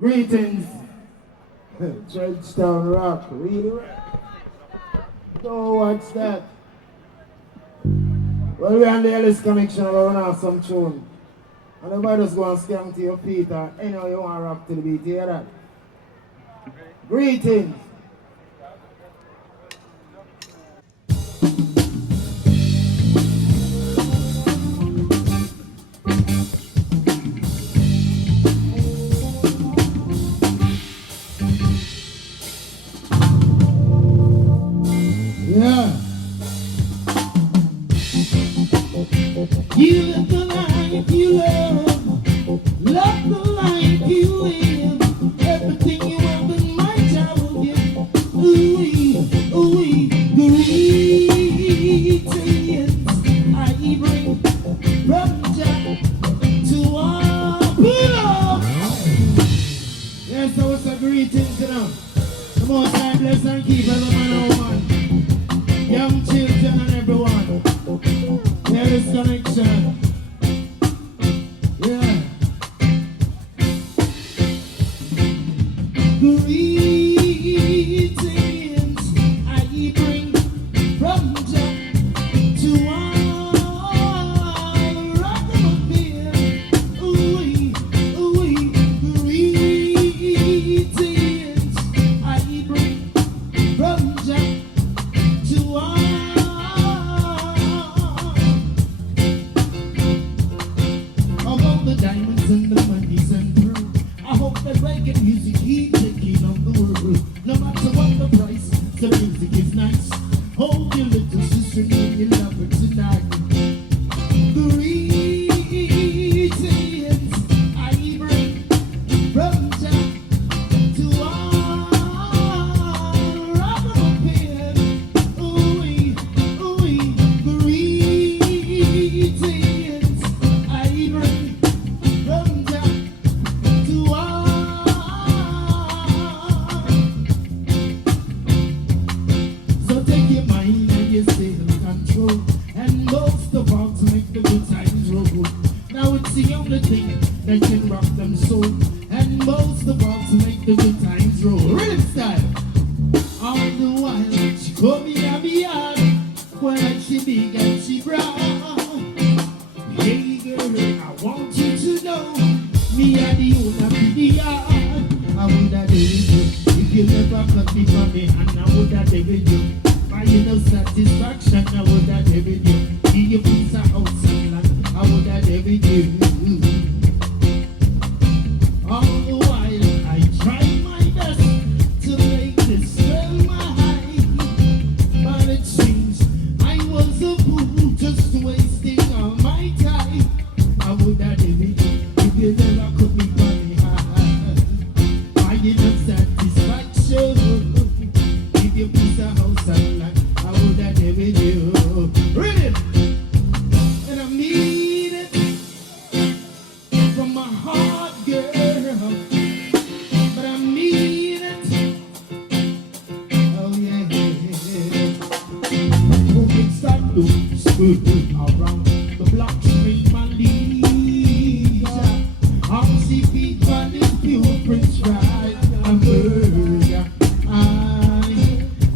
Greetings. Georgetown rock, real rock. Oh, what's that? Well, we're on the Ellis Connection, we're going to have some tune. And everybody just go and scam to your feet or anyhow you want to rock to the beat, you hear that? Greetings. Yeah. You live the life you love the life you live, everything you have in my child will give. Ooh-wee, ooh-wee, greetings I bring from Jack to our people. Yes, so it's a greetings, you know. The most I bless and keep every man and woman, young children and everyone. There is connection. Yeah. Greetings I bring from Jack to all Rastafarian. Ooh-wee, ooh-wee, greetings I bring from Jack to all. Diamonds and the money's and through. I hope that reggae music keeps taking on the world. No matter what the price, the music is nice. Hold your little sister and you love her tonight. Greetings I bring from Jack to all Rastafarian. Ooh-wee, ooh-wee, greetings I bring from Jack to all. So take your mind and your self-control, and most of all to make the good times roll. Now it's the only thing that can rock them soul, and most of all to make the good times roll. Rhythm style. All the while she called me a yard, when she big and she brown. Hey girl, I want you to know me and the owner of the yard. I would have dated you if you never cut me from me, and I would have dated you. By no satisfaction, I would have dated you. Give you piece of house and land, I would have dated you. All the while I tried my best to make this girl mine, but it seems I was a fool just wasting all my time. I would have dated you if you never could be funny hard. Why you not satisfaction? Give you piece of house and land, I would have dated you. Read it, and I mean it from my heart, girl. But I mean it. Oh yeah. Who can start to spin around the block to make my leisure? All she feed on is pure French fries and burger.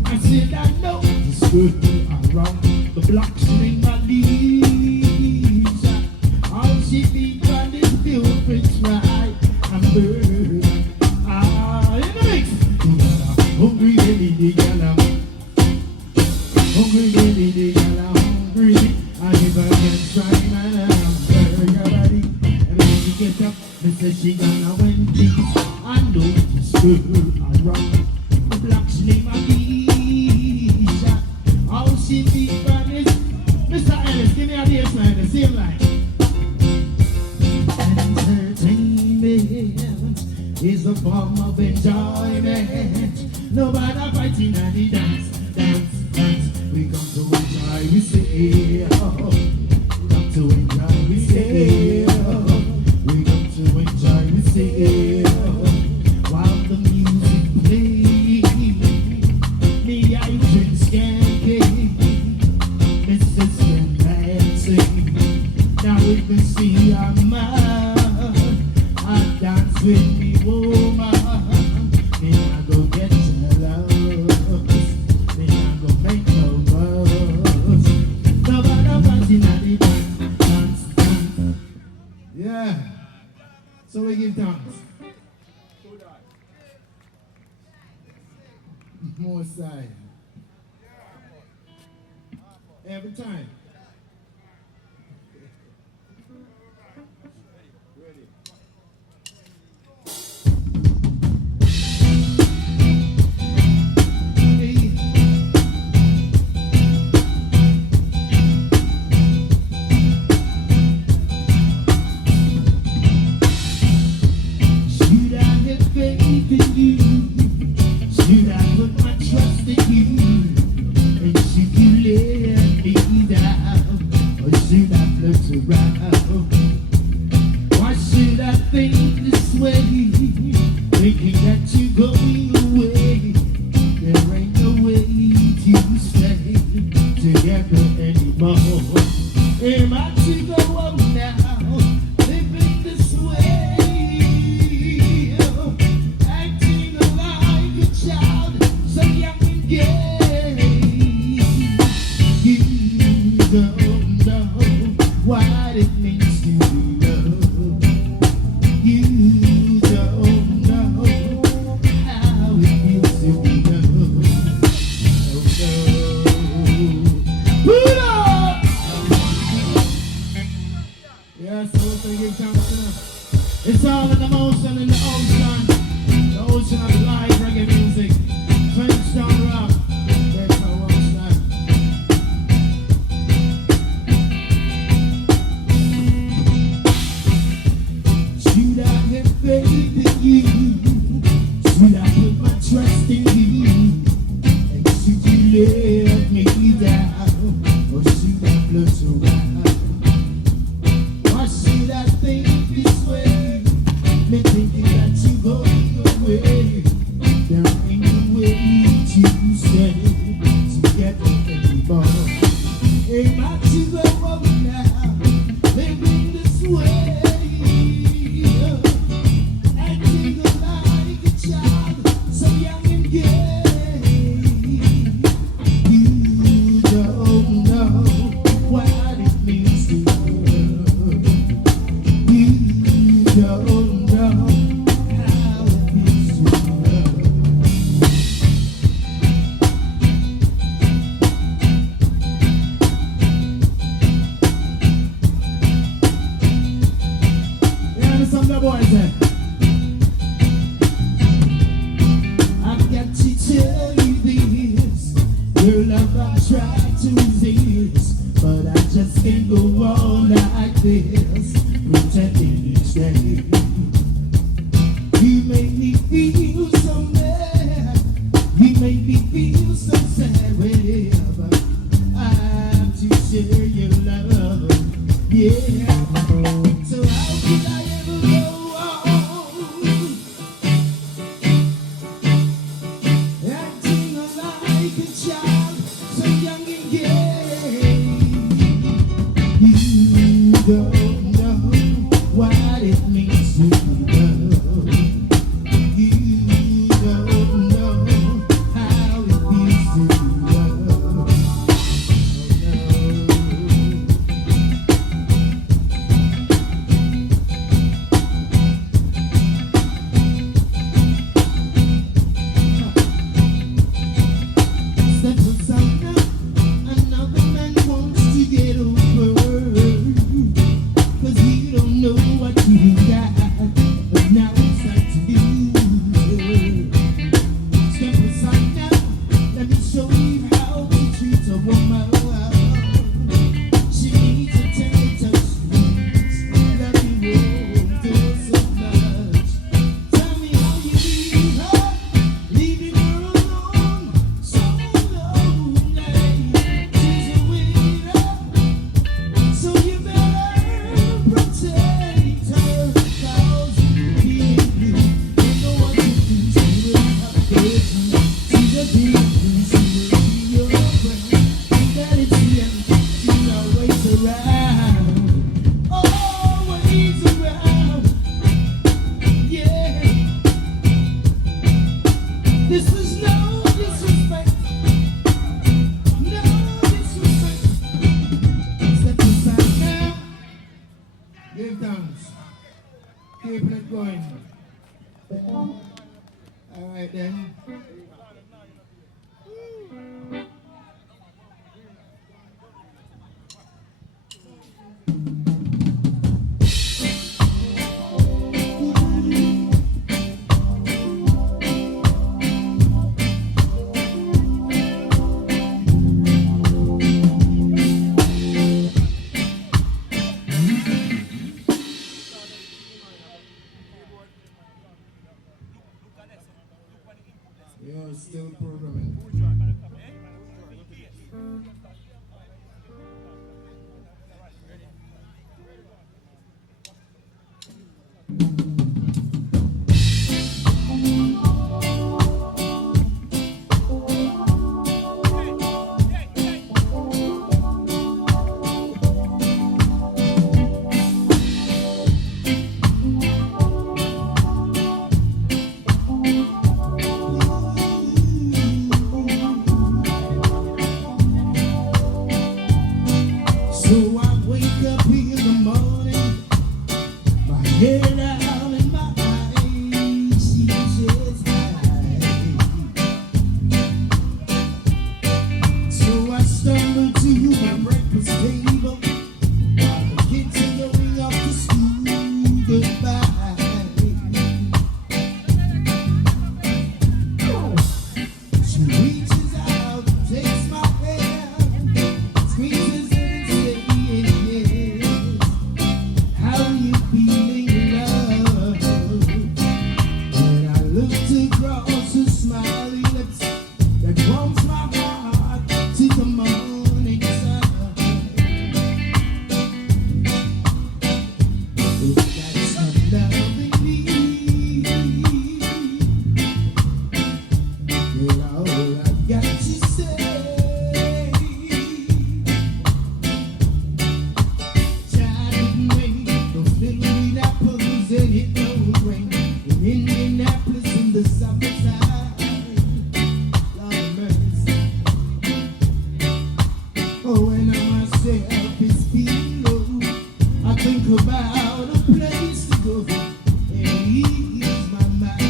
I said I know to spin around the block to make my leisure. All she feed on is pure French fries and burger. In the mix. Hungry belly, the gala. Hungry belly, the gala. Hungry. And if I can try my hamburger body, and when she get up, me say she gonna win things. I know this girl around the block, she name Alicia. All she be fun is Mr. Ellis, give me a bass line, the same line. Entertainment is a form of enjoyment. Nobody fighting at the dance, dance, dance. We come to enjoy, we say, oh. We come to enjoy, we say, oh. We come to enjoy, we say, oh. While the music plays, me I drink skanky, my sister dancing. Now we can see our man, I dance with me. woman, me not go get jealous, me not go make no fuss. Nobody party at the dance. Yeah. So we give thanks. More side. Every time. Ready. Should I have faith in you? Should I put my trust in you? And should you let me down? Or should I float around? Why should I think this way? Thinking that you're going away. There ain't no way to stay together anymore. Am I to go on now? Living this way. Acting like a child, so young and gay. You don't know what it means to be loved. You don't know how it feels to be loved. Oh no. Put up! Yes, I was thinking Kingston. It's all in the motion in the ocean. The ocean of live reggae music. Kingston rock. That's how I'm starting. Should I have faith in you? Should I put my trust in you? And should you let me down? Or should I float around? Why should I think this way? Me thinking that you're going away. There ain't no way to stay together anymore. Am I to go on now? Living this way. Acting like a child, so young and gay. You don't know what it means to love. You don't know how it feels to love. This is no disrespect. No disrespect. Step aside now. Give thanks. Keep it going. Alright then. You're still programming. So I wake up in the morning, my head out and my eyes, she says hi. So I stumble to my breakfast table, while the kids are going off to school, goodbye. She reaches out, takes my hand, squeezes it and says yes. How you feeling, love? When I looked across her smiling lips, that warms my heart to the morning sun. If that's not loving me, then all I've got to say, child rain, those little green apples and it don't rain. In Indianapolis in the summertime, Lord have mercy. Oh, when myself is feeling low, I think about a place to go and ease my mind.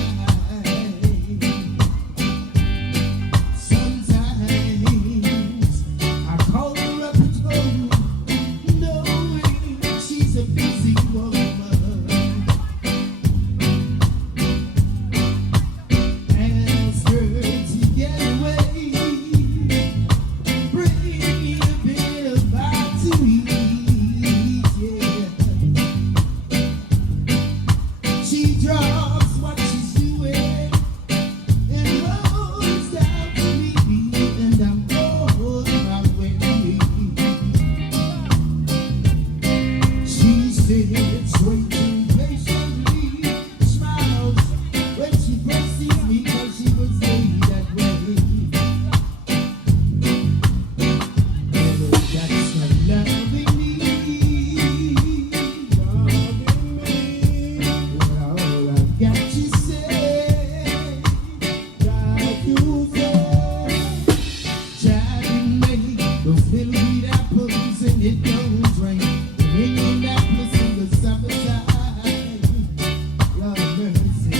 Sometimes I call her up and phone, knowing she's a busy woman. Ask her to get away, bring me a bit of bite to eat, yeah. She drops what she's doing and rolls down to me, and I'm on my way. She sits waiting patiently, smiles when she first sees me, 'cause she was made that way. And if that's not loving me, then all I've got to say, drive you there. Child made those little sweet apples and it don't rain. In Indianapolis in the summertime, Lord have mercy.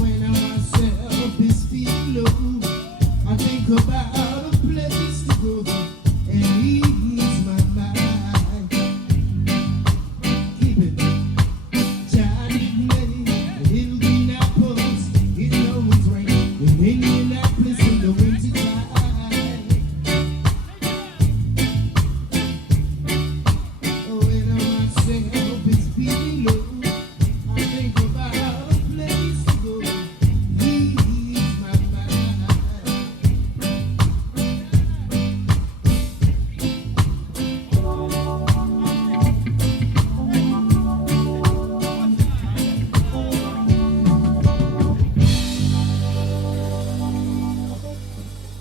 When myself is feeling low, I think about a place to go and ease my mind. Keep it. Child made little green apples, it don't rain. In Indianapolis in the wintertime. When myself is feeling low, I think about a place to go, ease my mind.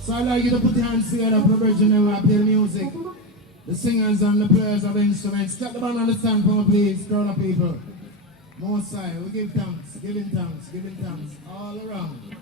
So I'd like you to put your hands together for the version and I play the music. The singers and the players of the instruments. Cut the band on the stand for me, please, crowd of people. Most High, we give thanks, giving thanks all around.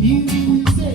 Music.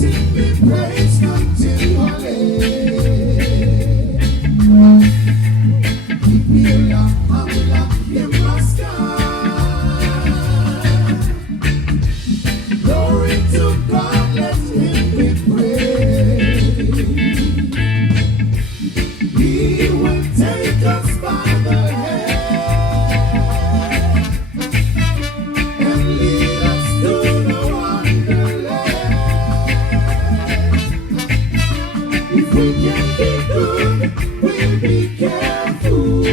him be praised continually. Keep me alive, I'm alive in my sky. Glory to God, let him be praised. He will take us by the hand and lead us to the wonderland. If we can be good, we'll be careful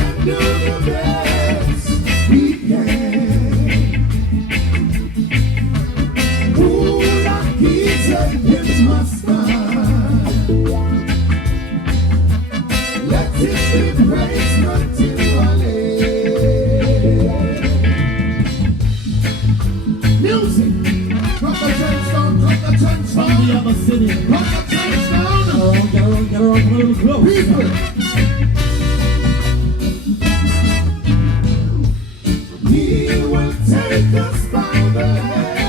and do the best we can. Ooh, like he's a him must stand. Let him be praised continually. Music, come the touchdown, come the touchdown. From the Abyssinians. Come the touchdown. Get around, a little close. People. He will take us by the hand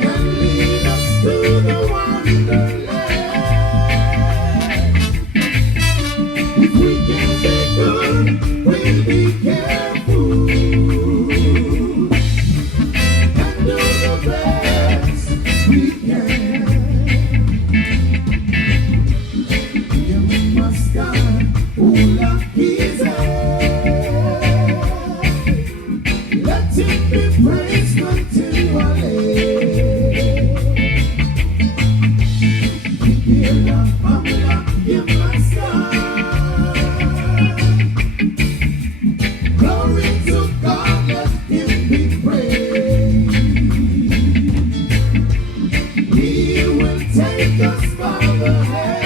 and lead us to the wonderland. If we can be good, we'll be careful and do the best we can. Yeah, we must God, oh, love is let him be praised continually. Keep your love, I'm love, give my side. Glory to God, let him be praised. He will take us by the hand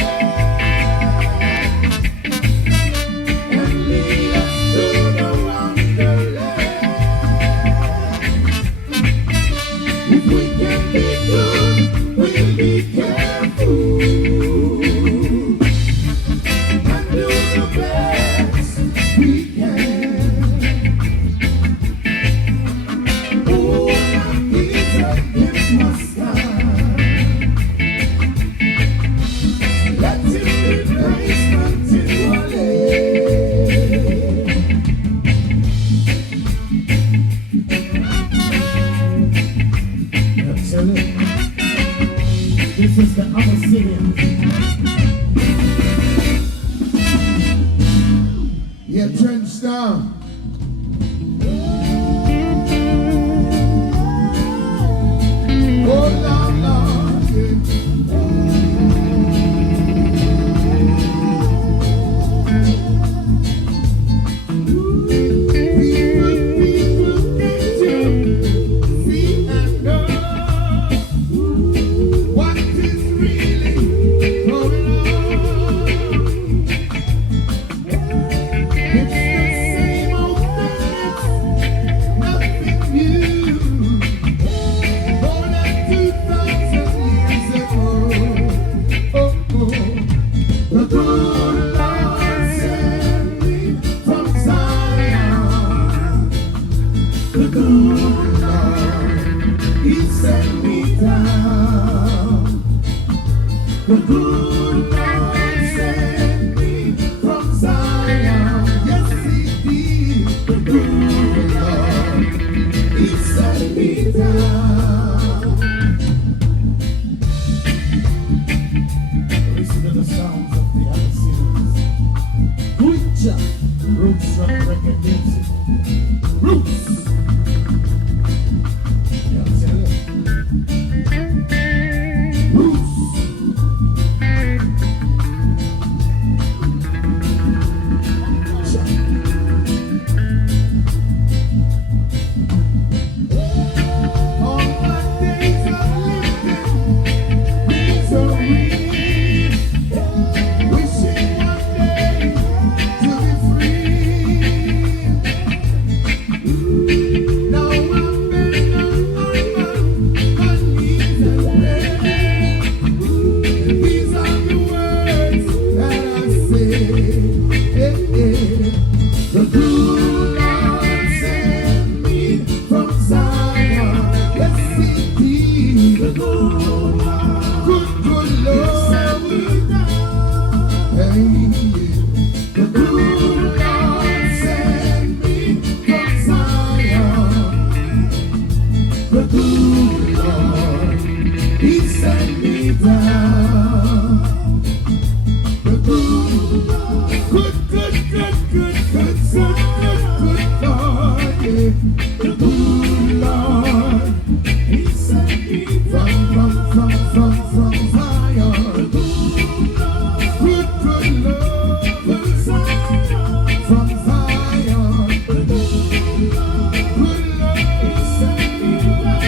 and lead us to the wonderland. If we can be good, we'll be careful and do the best we can. Oh, like he's a gift must stand. Let him be praised continually. This is the Abyssinians. Yeah, trench down. Oh, Lord, Lord, yeah. People get to see and know what is really going on. It's the same old thing, nothing new. More than 2,000 years ago. Oh, oh. The good Lord sent me from Zion. The good Lord, He sent me down. The good Lord sent me from Zion. Yes, He did. The good Lord, He sent me down. Listen to the sounds of the Abyssinians. Good job. Roots rock reggae music. Roots. Yeah, tell it. Roots. The good Lord, He sent me down. The good Lord, good Lord, yeah. The good Lord, He sent me from Zion. The good Lord, from Zion. The good Lord, He sent me down.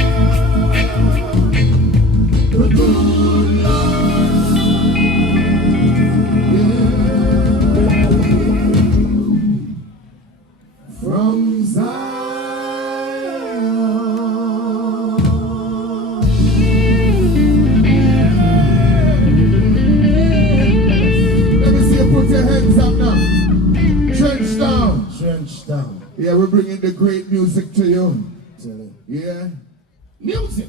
The good Lord, yeah. From Zion. Yeah, we're bringing the great music to you. Yeah. Music.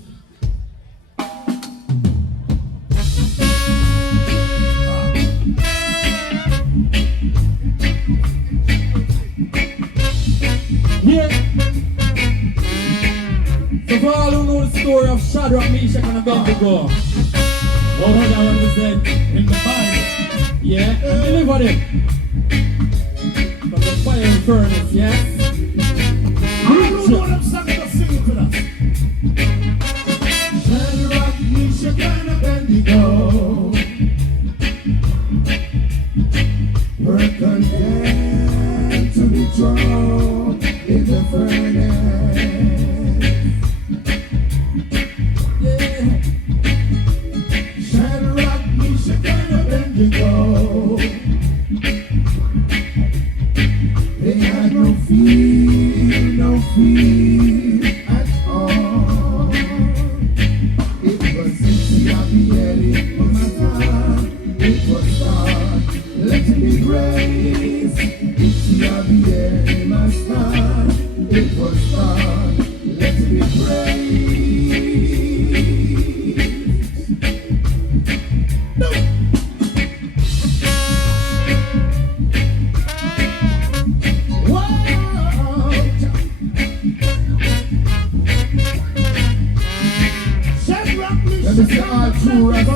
Yeah. So for all who know the story of Shadrach, Meshach, and Abednego, what I represent in the Bible, yeah, and deliver them from the fire and furnace, yes. I don't know what I'm singing to us. Shadrach, Meshach, and Abednego were condemned to be thrown in the furnace. Yeah. Shadrach, Meshach, and Abednego, they had no fear at all. It was Ethiopian Amharic, it was God, let me grace. Ethiopian Amharic, it was God, let me grace. No. Let me see all true Rasta.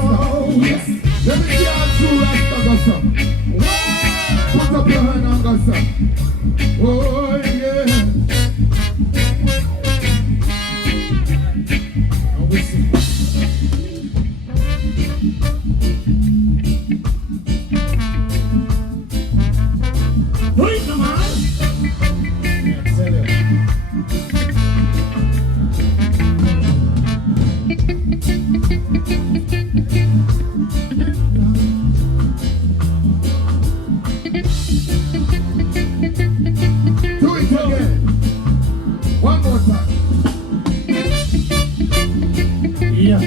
Yes. Let me see all true Rasta go some. Put up your hand and go some. Oh yeah. And we sing. Wait, come on. Yeah, tell you. Do it again. One more time. Yeah.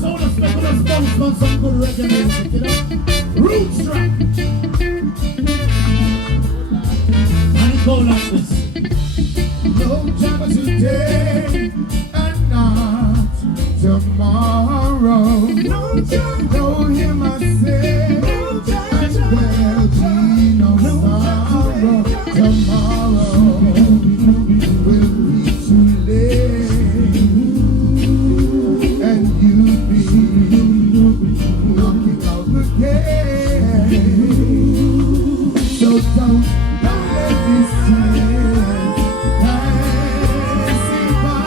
So let's make a response on some good reggae music, you know? Roots track. And it go like this. No time today and not tomorrow. No time, no him I say. No time, and there'll be no sorrow. Tomorrow will be too late, and you'll be knocking out the gate. So don't let this time passing by.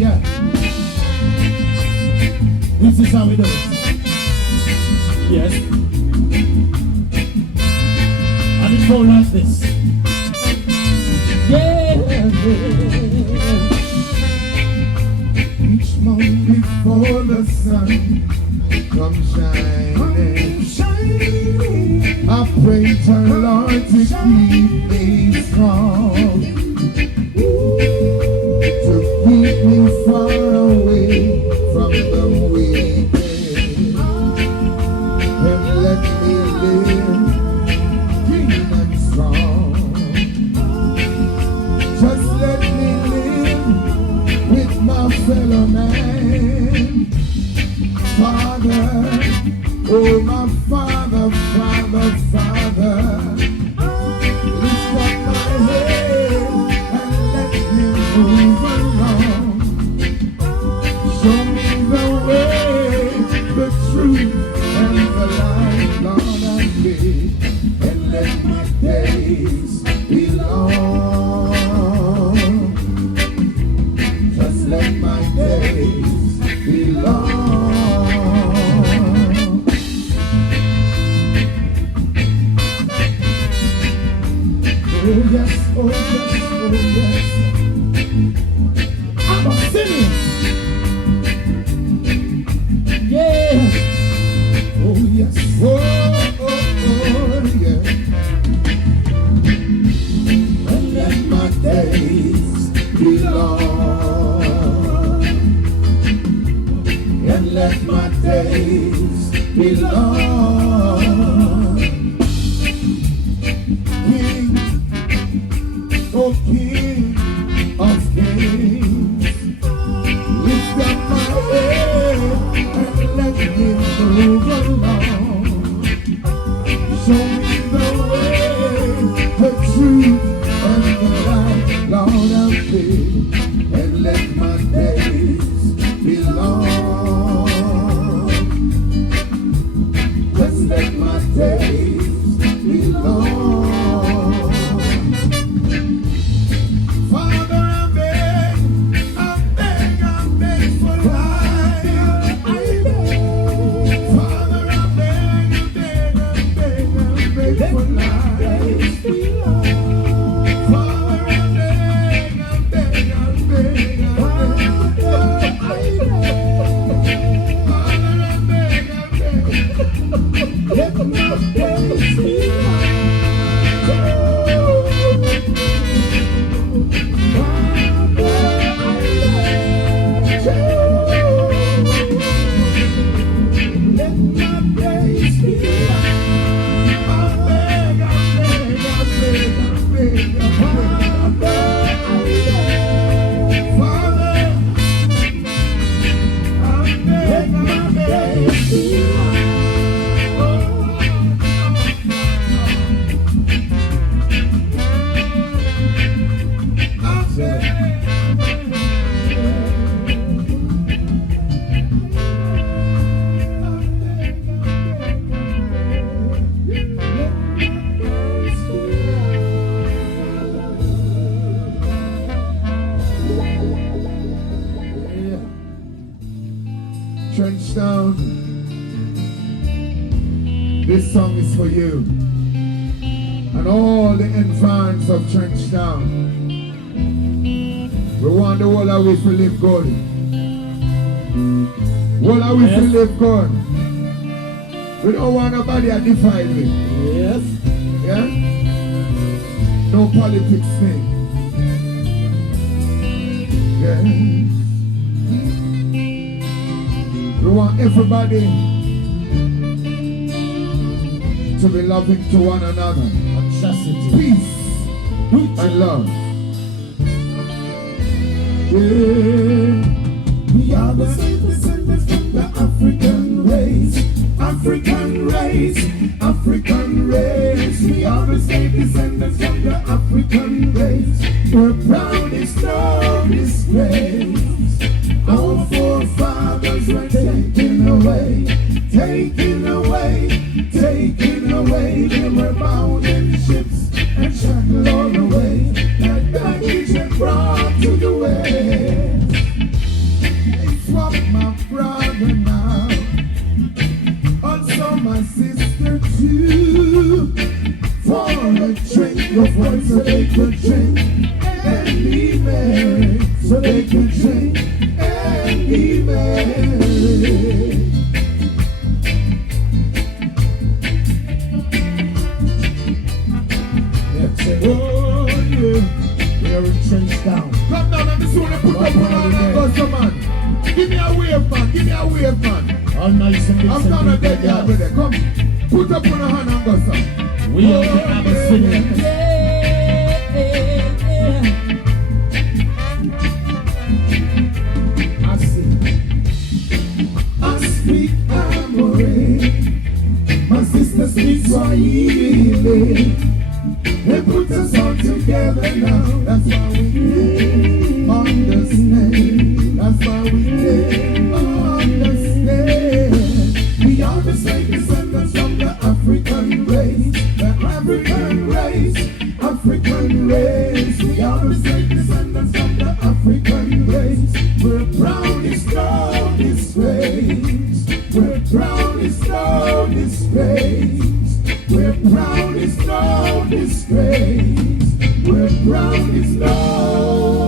Yeah. This is how we do it. Yes. And it goes like this. Yeah. Each morning before the sun comes shining, I pray to Lord to keep me strong, to keep me far away from the wicked, and let me live clean and strong. Just let me live with my fellow man. Father, oh my Father, Father, Father, lift up my head and let me move along. Show me the way, the truth, and the light, Lord, I live, and let my days be long. Just let my days be long. Oh yes, oh yes, oh yes. Abyssinians. Yeah. Oh yes, oh, oh, oh yeah. And let my days be long. And let my days be long. King, oh King of Kings, lift up my head and let me move along. Show me the way, the truth, and the light, Lord, I'll be, and let my days be long. Just let my days be long. Father, I beg for life. I beg. Father, I beg for life. Father, I beg. Father, I beg. Let my days be long. Trenchtown, this song is for you and all the infants of Trenchtown. We want the whole of we to live good. Whole of we to live good. We don't want nobody to defile me. Yes. Yeah? No politics thing. Yeah. We want everybody to be loving to one another. Chastity. Peace and love. Yeah. We are the descendants from the African race. African race. African race. We are the same descendants from the African race. We're proud, it's no disgrace. Our forefathers were taken away, taken away, taken away. They were bound in ships and shackled all the way. That baggage and brought to the west. Augusta, man. Give me a wave, man. Give me a wave, man. All nice and I'm gonna get you with it. Come. Put up on a hand, Augusta. We are the Abyssinians. I speak Amharic. My sister speaks Swahili. They put us all together now. That's why we understand. That's why we understand. We are the same descendants from the African race. The African race. African race. We are the same descendants from the African race. We're proud, it's no disgrace. We're proud, it's no disgrace. We're proud, it's no disgrace. We're proud, it's no